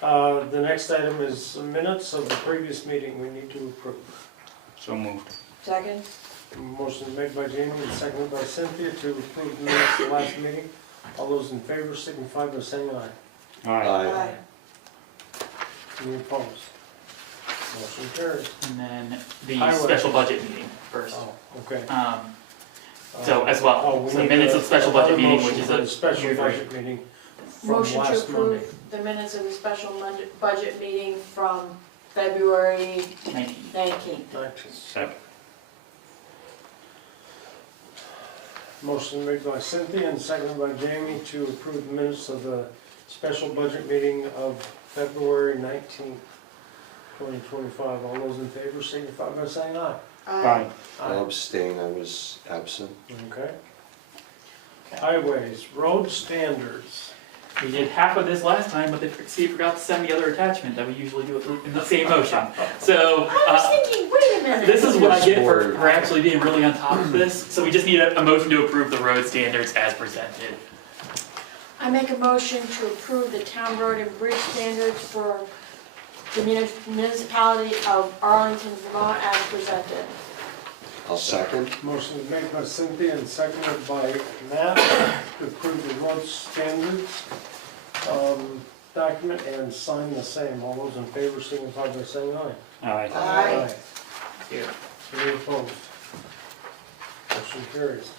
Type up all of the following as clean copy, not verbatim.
The next item is the minutes of the previous meeting we need to approve. So moved. Second? Motion made by Jamie and seconded by Cynthia to approve the minutes of the last meeting. All those in favor signify by saying aye. Aye. Any opposed? Motion carries. And then the Highway. special budget meeting first. Oh, okay. So as well, Oh, we so need minutes a- of special budget another meeting, motion which is for the a special usually- budget meeting from Motion to last Monday. approve the minutes of the special budget meeting from February 19. 19th. 19th. Second. Motion made by Cynthia and seconded by Jamie to approve the minutes of the special budget meeting of February 19th, 2025. All those in favor signify by saying aye. Aye. I'll abstain, I was absent. Okay. Highways, road standards. We did half of this last time, but Steve forgot to send the other attachment that we usually do in the same motion. So, I was thinking, wait a minute. this is what I get for actually being really on top of this. So we just need a motion to approve the road standards as presented. I make a motion to approve the town road and bridge standards for the municipality of Arlington, Vermont as presented. I'll second. Motion is made by Cynthia and seconded by Matt to approve the road standards document and sign the same. All those in favor signify by saying aye. Aye. Aye. Here. Any opposed? Motion carries.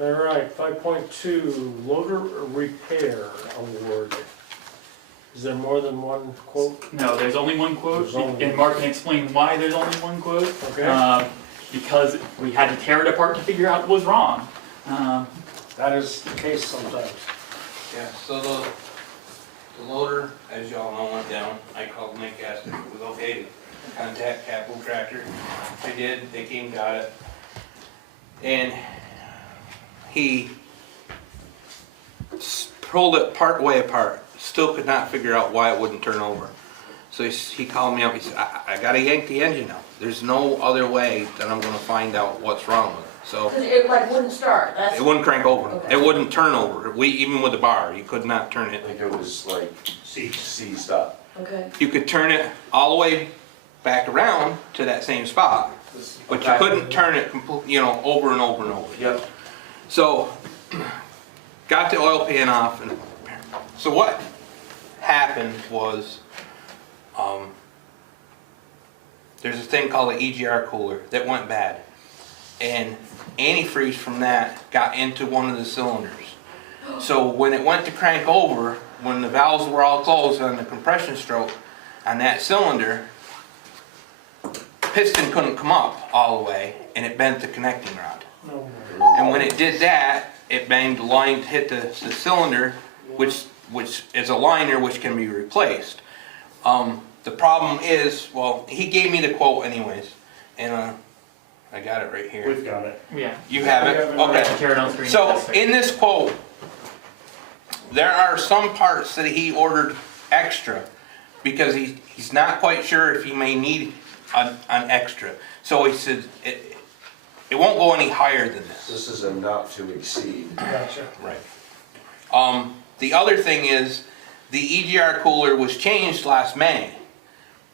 All right, 5.2, loader repair award. Is there more than one quote? No, there's only one quote, There's only and one. Mark can explain why there's only one quote. Okay. Because we had to tear it apart to figure out what was wrong. That is the case sometimes. Yeah, so the loader, as y'all know, went down. I called Nick, asked if it was okay to contact Capital Tractor. I did, they came, got it. And he pulled it part way apart, still could not figure out why it wouldn't turn over. So he called me up, he said, I gotta yank the engine out. There's no other way that I'm gonna find out what's wrong with it. So Because it like wouldn't start, that's. it wouldn't crank over, Okay. it wouldn't turn over. Even with the bar, you could not turn I it. think it was like seized up. Okay. You could turn it all the way back around to that same spot, but you couldn't turn it over and over and over. Yep. So, got the oil pan off, and so what happened was, there's a thing called an EGR cooler that went bad, and antifreeze from that got into one of the cylinders. So when it went to crank over, when the valves were all closed on the compression stroke on that cylinder, piston couldn't come up all the way, and it bent the connecting rod. No. And when it did that, it banged the line, hit the cylinder, which is a liner which can be replaced. The problem is, well, he gave me the quote anyways, and I got it right here. We've got it. Yeah. You have it? Okay. Tear it on screen. So in this quote, there are some parts that he ordered extra because he's not quite sure if he may need an extra. So he said it won't go any higher than this. This is a not to exceed. Gotcha. Right. The other thing is the EGR cooler was changed last May,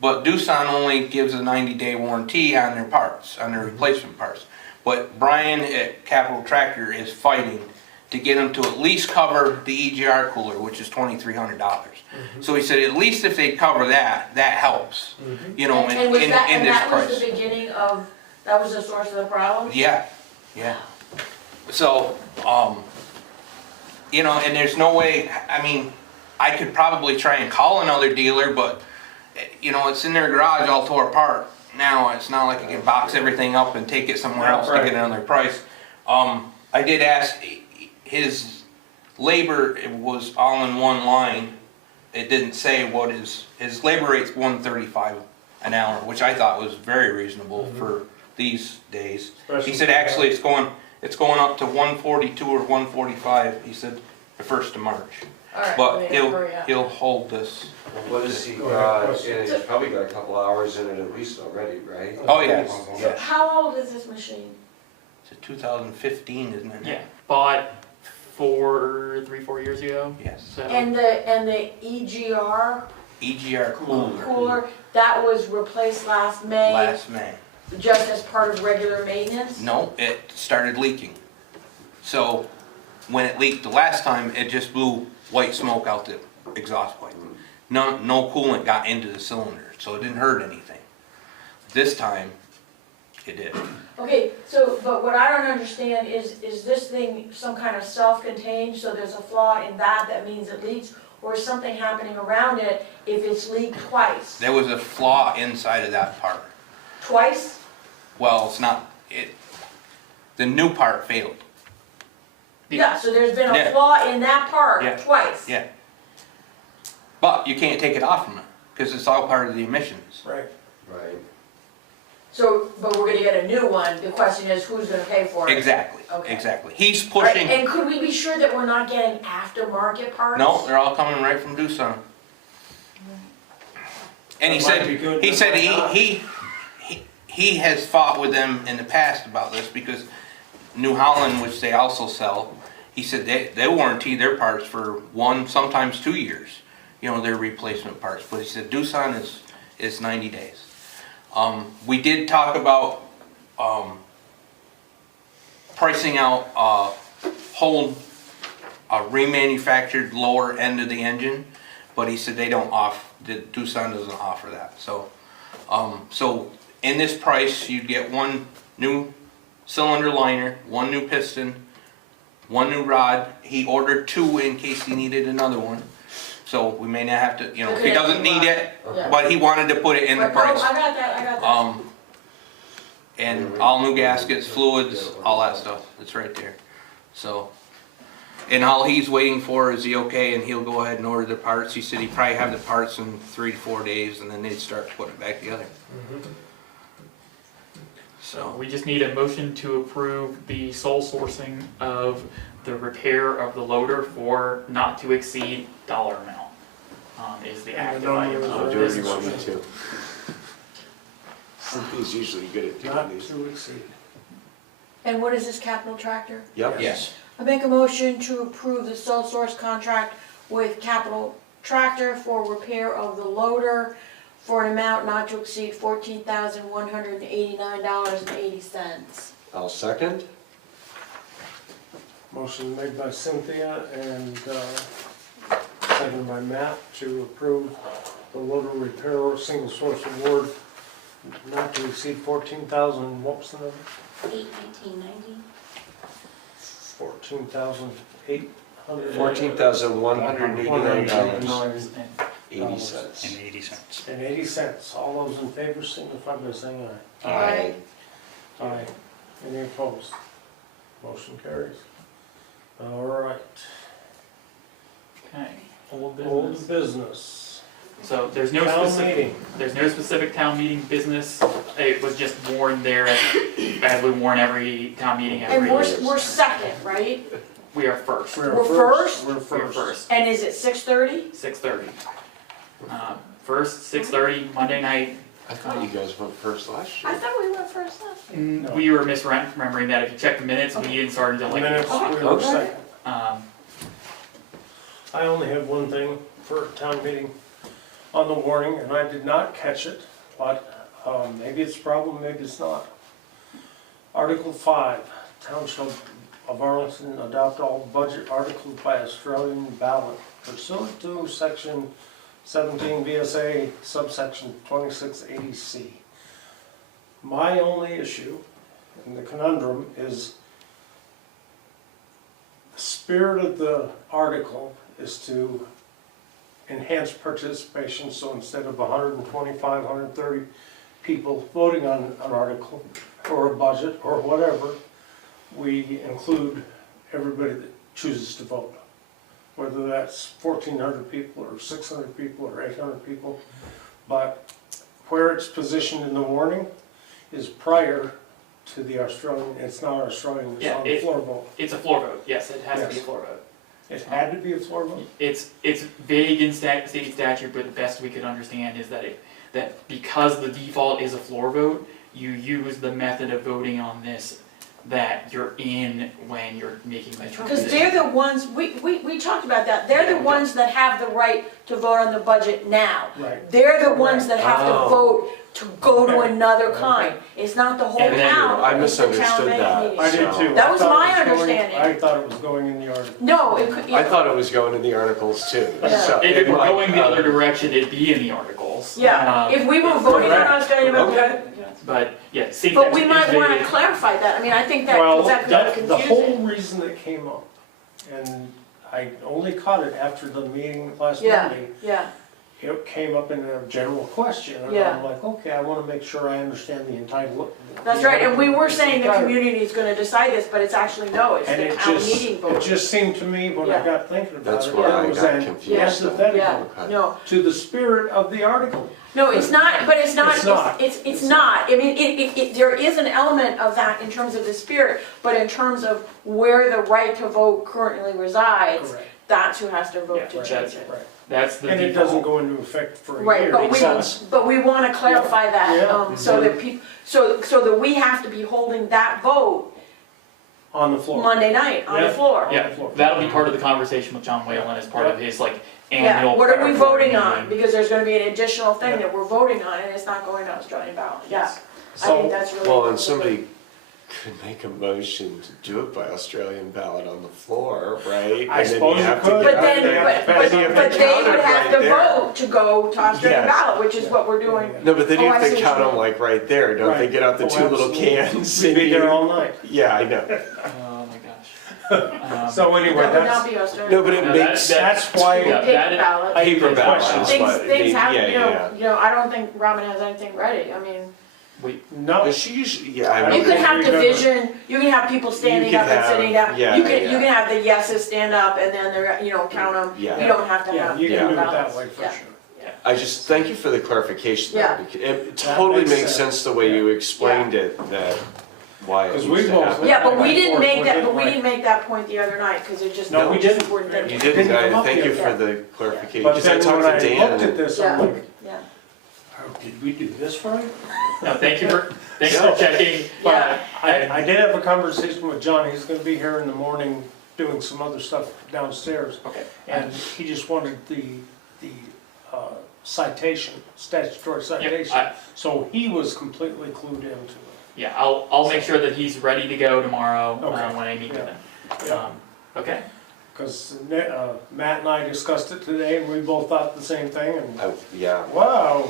but Doosan only gives a 90-day warranty on their parts, on their replacement parts. But Brian at Capital Tractor is fighting to get them to at least cover the EGR cooler, which is $2,300. So he said at least if they cover that, that helps. You know, And was that, in and this that was price. the beginning of, that was the source of the problem? Yeah, yeah. So, and there's no way, I mean, I could probably try and call another dealer, but, it's in their garage all tore apart. Now, it's not like I can box everything up and take it somewhere else to get another price. I did ask, his labor, it was all in one line. It didn't say what his labor rate's $135 an hour, which I thought was very reasonable for these days. He said actually it's going up to 142 or 145. He said the 1st of March. All right, But let me hurry up. he'll hold this. What has he Go ahead. got? And he's probably got a couple hours in it at least already, right? Oh yeah, So how old is this machine? it's a 2015, isn't it? Yeah. Bought 3-4 years ago. Yes. So And the EGR EGR cooler, cooler, that was replaced last May, last May. just as part of regular maintenance? No, it started leaking. So when it leaked the last time, it just blew white smoke out the exhaust pipe. No coolant got into the cylinder, so it didn't hurt anything. This time, it did. Okay, so, but what I don't understand is this thing some kind of self-contained, so there's a flaw in that means it leaks? Or is something happening around it if it's leaked twice? There was a flaw inside of that part. Twice? Well, it's not, the new part failed. Yeah, so there's been a Yeah. flaw in that part Yeah. twice? Yeah. But you can't take it off from it, because it's all part of the emissions. Right. Right. So, but we're gonna get a new one, the question is who's gonna pay for it? Exactly, Okay. exactly. He's Right, pushing, and could we be sure that we're not getting aftermarket parts? no, they're all coming right from Doosan. And he That might said, be good, he that said might not. he has fought with them in the past about this, because New Holland, which they also sell, he said they warranty their parts for 1, sometimes 2 years, you know, their replacement parts, but he said Doosan is 90 days. We did talk about, pricing out, whole, remanufactured lower end of the engine, but he said they don't Doosan doesn't offer that, so. So in this price, you'd get 1 new cylinder liner, 1 new piston, 1 new rod. He ordered 2 in case he needed another one. So we may not have to, you know, if he doesn't need it, Yeah. but he wanted to put it in the Right, no, price. I got that. And all new gaskets, fluids, all that stuff, it's right there. So, and all he's waiting for is the okay, and he'll go ahead and order the parts. He said he'd probably have the parts in 3 to 4 days, and then they'd start putting it back together. So, We just need a motion to approve the sole sourcing of the repair of the loader for not to exceed dollar amount. Is the And the active number item is of I'll right do this what you want me motion. to. Cynthia's usually good at Not doing these. to exceed. And what is this capital tractor? Yep. yes. I make a motion to approve the sole source contract with Capital Tractor for repair of the loader for an amount not to exceed $14,189.80. I'll second. Motion made by Cynthia and seconded by Matt to approve the loader repair or single source award not to exceed 14,000, what was the number? 1890. 14,800. $14,189.80. And 80 cents. All those in favor signify by saying aye. Aye. Aye. Any opposed? Motion carries. All right. Okay, old Old business. business. So there's no Town specific, meeting. there's no specific town meeting business. It was just warned there as we warn every town meeting And every we're, year. we're second, right? We are first. We're first? We're We are first. first. And is it 6:30? 6:30. First, 6:30, Monday night. I thought you guys went first last I year. thought we went first last. No. We were misremembering that. If you check the minutes, we didn't start until like 8 Minutes, o'clock. we were Okay. second. Um, I only have one thing for town meeting on the warning, and I did not catch it, but maybe it's a problem, maybe it's not. Article 5, Township of Arlington adopt all budget articles by Australian ballot pursuant to section 17 VSA subsection 2680C. My only issue, and the conundrum, is the spirit of the article is to enhance participation, so instead of 125, 130 people voting on an article or a budget or whatever, we include everybody that chooses to vote. Whether that's 1,400 people or 600 people or 800 people, but where it's positioned in the warning is prior to the Australian, it's not Australian, it's Yeah, on the floor vote. it's a floor vote. Yes, it has to be a Yes. floor vote. It had to be a floor vote? It's vague in state statute, but the best we could understand is that that because the default is a floor vote, you use the method of voting on this that you're in when you're making the Because transition. they're the ones, we talked about that, they're Yeah, the we ones that have the right to vote on the budget now. Right. They're the ones that have to Oh. vote to go to Okay. another Okay. kind. It's not the whole And then- town, I it's the town misunderstood meeting. that. I did too. That I was thought my it going- understanding. I thought it was going in the article. No, it could, I thought it was going in the articles too. Yeah. So If it were might- going the other direction, it'd be in the articles. yeah, if we were voting on us getting Okay. But, yeah, see. But we might wanna clarify that, I mean, I think that, Well, cause that got the whole confusing. reason that came up, and I only caught it after the meeting last Yeah. Monday, Yeah, it came up in a general question, and Yeah. I'm like, okay, I wanna make sure I understand the entire. that's right, and we were saying the community is gonna decide this, but it's actually, no, it's And the it town just, meeting it vote. just seemed to me, when I Yeah. got thinking about That's it, where I it was got an confused. Yeah, antithetical no, to the spirit of the article. no, it's not, but it's not, It's not. it's It's not, I mean, there is an element of that in terms of the spirit, but in terms of where the right to vote currently resides, Correct. that's who has to vote Yeah, to right, change it. Right. That's the And it default. doesn't go into effect for a year. Right, but It's- we wanna clarify that, Yeah. so that so that we have to be holding that vote On the floor. Monday night on the Yeah. floor. Yeah, that'll be part of the conversation with John Whalen as part of his like Yeah, annual. what are we preparatory voting on? meeting. Because there's gonna be an additional thing Yeah. that we're voting on, and it's not going to Australian ballot, yeah. I So, think that's really. Well, and somebody could make a motion to do it by Australian ballot on the floor, right? I And then suppose you have to could. get- But then, They have to but pass it. they Counted would have right to there. vote to go to Australian Yes. ballot, which is what we're doing. No, but then you Oh, have I to see count what you them like right there, don't they Right. get out the Oh, two little absolutely. cans? We'd and be there you- all night. Yeah, I know. Oh my gosh. So anyway, That would that's, not be Australian. No, but it No, makes that's why, Yeah, Paper that is- ballot. paper ballots, Questions. but Things they- happen, yeah, you yeah. know, I don't think Robin has anything ready, I mean, no, But she usually, yeah, I You mean. you can have you're gonna- division, you can have people standing can up and have- sitting down. yeah, You can, yeah. you can have the yeses stand up and then they're, count them. Yeah. You don't have to yeah, have you paper can do it that ballots. way for Yeah. sure. I just, thank you for the clarification. Yeah. though, because It That totally makes makes sense. sense the way you explained it, that why it 'Cause used we to both- happen. Yeah, but we Right. didn't make that, Or but we right. didn't make that point the other night, cause it just. No, we it just didn't. weren't there. You Didn't didn't, come up thank you yet. for Yeah. the clarification, But because I then talked when to I looked at Dan. this, Yeah. I'm like, Yeah, oh, did we do this right? No, thanks for No. checking. Yeah. I did have a conversation with John, he's gonna be here in the morning doing some other stuff downstairs. Okay. And he just wanted the citation, statutory citation. I- So he was completely clued into it. Yeah, I'll make sure that he's ready to go tomorrow Okay. when I meet with him. Yeah. Okay. Because Matt and I discussed it today, and we both thought the same thing, and Yeah, wow,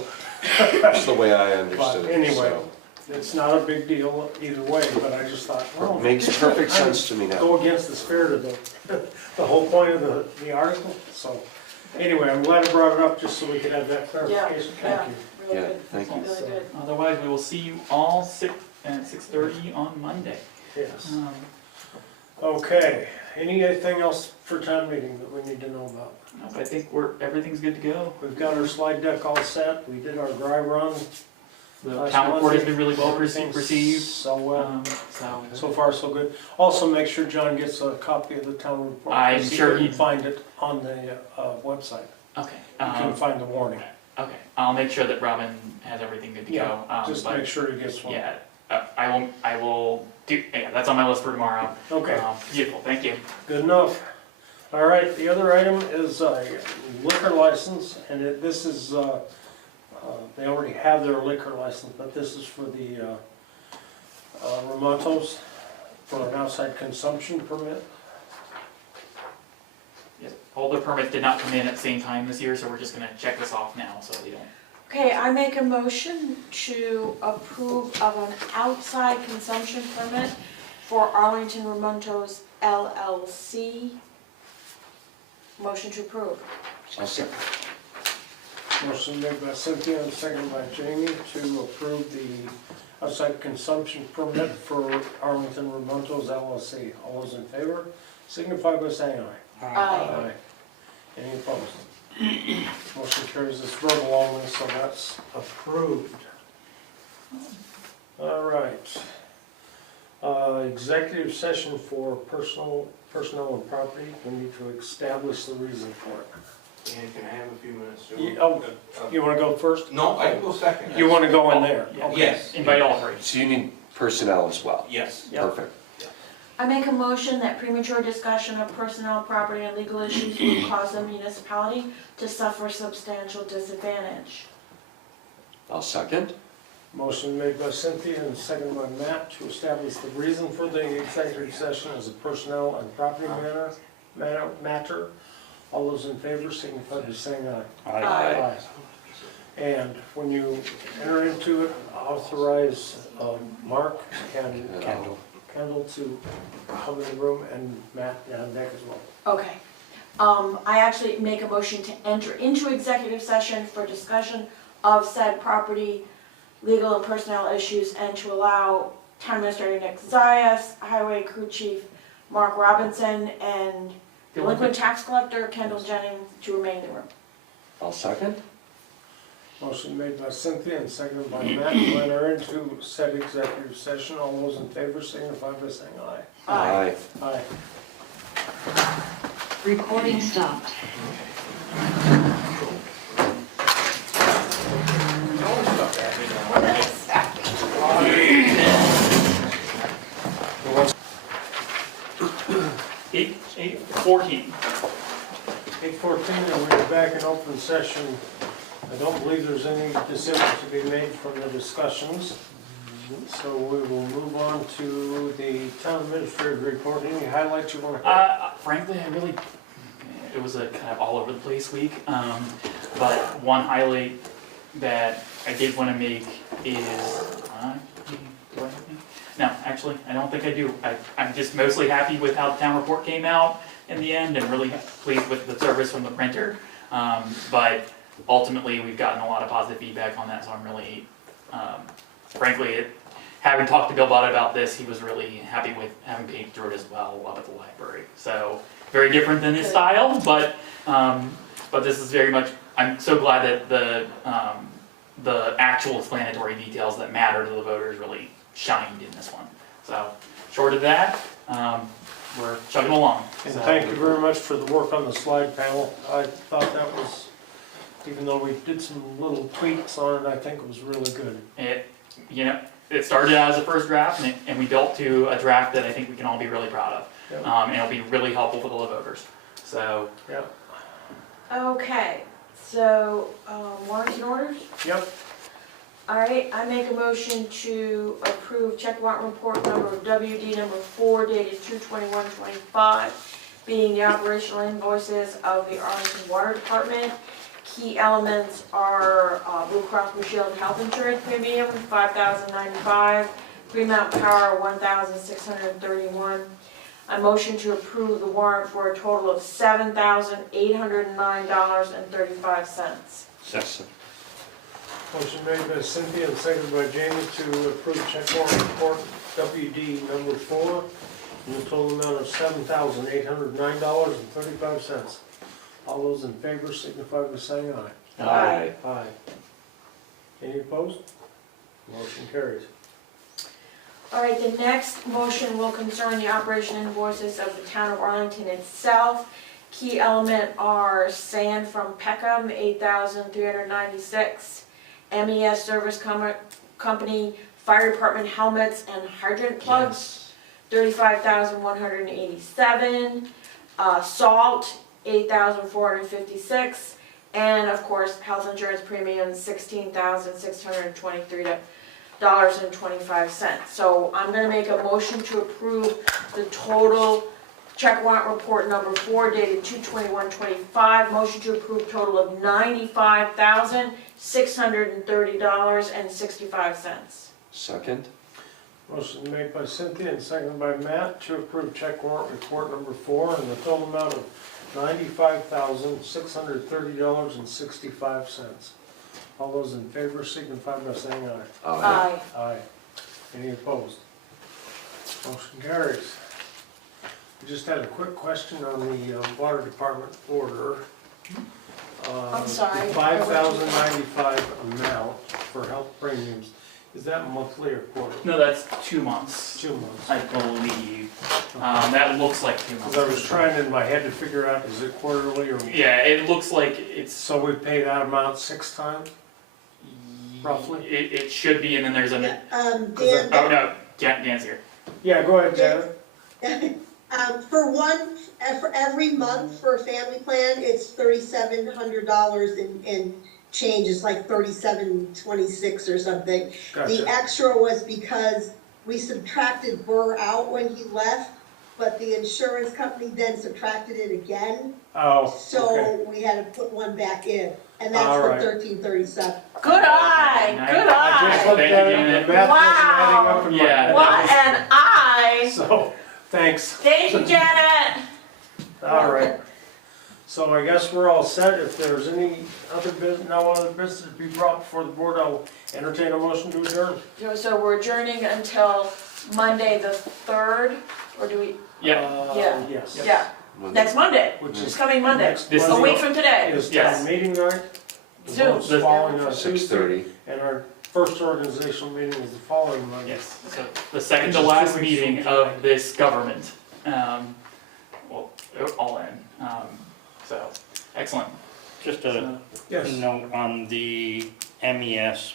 that's the way I understood But it, anyway, so. it's not a big deal either way, but I just thought, well. Makes this perfect kind of sense to me now. Go against the spirit of the whole point of the article, so. Anyway, I'm glad I brought it up, just so we could have that clarification, yeah, thank you. really Yeah, good, thank you. really good. Otherwise, we will see you all at 6:30 on Monday. Yes. Okay, anything else for town meeting that we need to know about? I think everything's good to go. We've got our slide deck all set, we did our dry run. The last town report has Monday. been really well Everything's received. So well. So So far, so good. Also, make sure John gets a copy of the town report. I'm because sure he he- can find it on the website. okay. You can find the warning. Okay. I'll make sure that Robin has everything good to Yeah, go. Just but make sure he gets one. yeah, I will do. Yeah, that's on my list for tomorrow. Okay, Beautiful. Thank you. good enough. All right, the other item is a liquor license, and this is, they already have their liquor license, but this is for the Ramontos for an outside consumption permit. Yes. All the permits did not come in at the same time this year, so we're just gonna check this off now, so we don't. Okay, I make a motion to approve of an outside consumption permit for Arlington Ramontos LLC. Motion to approve. I'll second. Motion made by Cynthia and seconded by Jamie to approve the outside consumption permit for Arlington Ramontos LLC. All those in favor signify by saying aye. Aye. Any opposed? Motion carries this verbal only, so that's approved. All right. Executive session for personnel and property. We need to establish the reason for it. And can I have a few minutes to? You wanna go first? No, I can go second. You wanna go in there? Yeah. Okay. Yes. Invite all three. So you need personnel as well? Yes. Yep. Perfect. I make a motion that premature discussion of personnel, property, and legal issues would cause the municipality to suffer substantial disadvantage. I'll second. Motion made by Cynthia and seconded by Matt to establish the reason for the executive session as a personnel and property matter. All those in favor signify by saying aye. Aye. And when you enter into it, authorize Mark and Kendall to come in the room, and Matt down deck as well. Okay. I actually make a motion to enter into executive session for discussion of said property, legal and personnel issues, and to allow Town Administrator Nick Zayas, Highway Crew Chief Mark Robinson, and delinquent tax collector Kendall Jennings to remain in the room. I'll second. Motion made by Cynthia and seconded by Matt to enter into said executive session. All those in favor signify by saying aye. Aye. Aye. Recording stopped. Eight 14. 8:14, and we're back in open session. I don't believe there's any decision to be made from the discussions. So we will move on to the town administrator report. Any highlights you want to? Frankly, it was a kind of all over the place week. But one highlight that I did want to make is, do I have any? No, actually, I don't think I do. I'm just mostly happy with how the town report came out in the end and really pleased with the service from the printer. But ultimately, we've gotten a lot of positive feedback on that, so I'm really, frankly, having talked to Bill Bott about this, he was really happy with having paid through it as well up at the library. So very different than his style, but this is very much, I'm so glad that the actual explanatory details that matter to the voters really shined in this one. So short of that, we're chugging along. And So- thank you very much for the work on the slide panel. I thought that was, even though we did some little tweaks on it, I think it was really good. It started out as a first draft, and we built to a draft that I think we can all be really proud of. Yep. And it'll be really helpful for the voters. So, Yeah. Okay, so, warrants and orders? Yep. All right, I make a motion to approve check warrant report number WD number 4 dated 2/21/25, being the operational invoices of the Arlington Water Department. Key elements are Blue Cross Blue Shield health insurance premium, $5,095, Green Mountain Power, $1,631. I motion to approve the warrant for a total of $7,809.35. Second. Motion made by Cynthia and seconded by Jamie to approve check warrant report WD number 4 in the total amount of $7,809.35. All those in favor signify by saying aye. Aye. Aye. Any opposed? Motion carries. All right, the next motion will concern the operation invoices of the town of Arlington itself. Key element are sand from Peckham, $8,396. MES Service Company, Fire Department helmets and hydrant plugs, $35,187. Salt, $8,456. And of course, health insurance premiums, $16,623.25. So I'm gonna make a motion to approve the total check warrant report number 4 dated 2/21/25. Motion to approve total of $95,630.65. Second. Motion made by Cynthia and seconded by Matt to approve check warrant report number 4 in the total amount of $95,630.65. All those in favor signify by saying aye. Aye. Aye. Any opposed? Motion carries. We just had a quick question on the water department order. I'm sorry. The $5,095 amount for health premiums, is that monthly or quarterly? no, that's 2 months, 2 months. I believe. That looks like 2 months. Because I was trying in my head to figure out, is it quarterly or? Yeah, it looks like it's. So we pay that amount 6 times? Roughly? It should be, and then there's an. Dan, Oh, no, Dan's here. Yeah, go ahead, Janet. For every month for a family plan, it's $3,700 and change, it's like $3,726 or something. The Gotcha. extra was because we subtracted Burr out when he left, but the insurance company then subtracted it again. Oh, okay. So we had to put one back in, and that's All the right. $1,337. Good eye, good I just eye. looked Thank at you, it, Janet. the math wasn't Wow. adding up in my Yeah. head. What an eye. So, thanks. Thank you, Janet. All right. So I guess we're all set. If there's any other business, no other business to be brought before the board, I'll entertain a motion to adjourn. So we're adjourning until Monday the 3rd, or do we, Yeah, Yeah. Yes. yeah, next Monday, Which it's is coming Monday, next This is a Monday week from today. is Yes. town meeting night. The Zoom. vote's following on 6:30. Tuesday, and our first organizational meeting is the following Monday. yes, so the second Which to is last 2 weeks from meeting today. of this government, well, all in, so, excellent. Just a So, Yes. note on the MES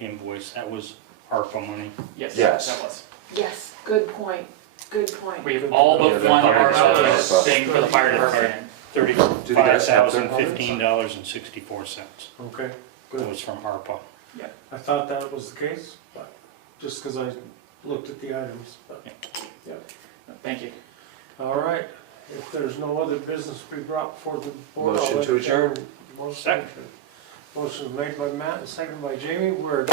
invoice, that was ARPA money. Yes, Yes. that was. Yes, good point, good point. We have all Yeah, but the one fire ARPA department. thing for the fire department. Do the guys have their $35,015.64. Okay, That good. was from ARPA. I thought that was the case, but just because I looked at the items. But Thank you. all right, if there's no other business to be brought before the board, I'll Motion to entertain- adjourn. Motion. Second. Motion made by Matt and seconded by Jamie. We're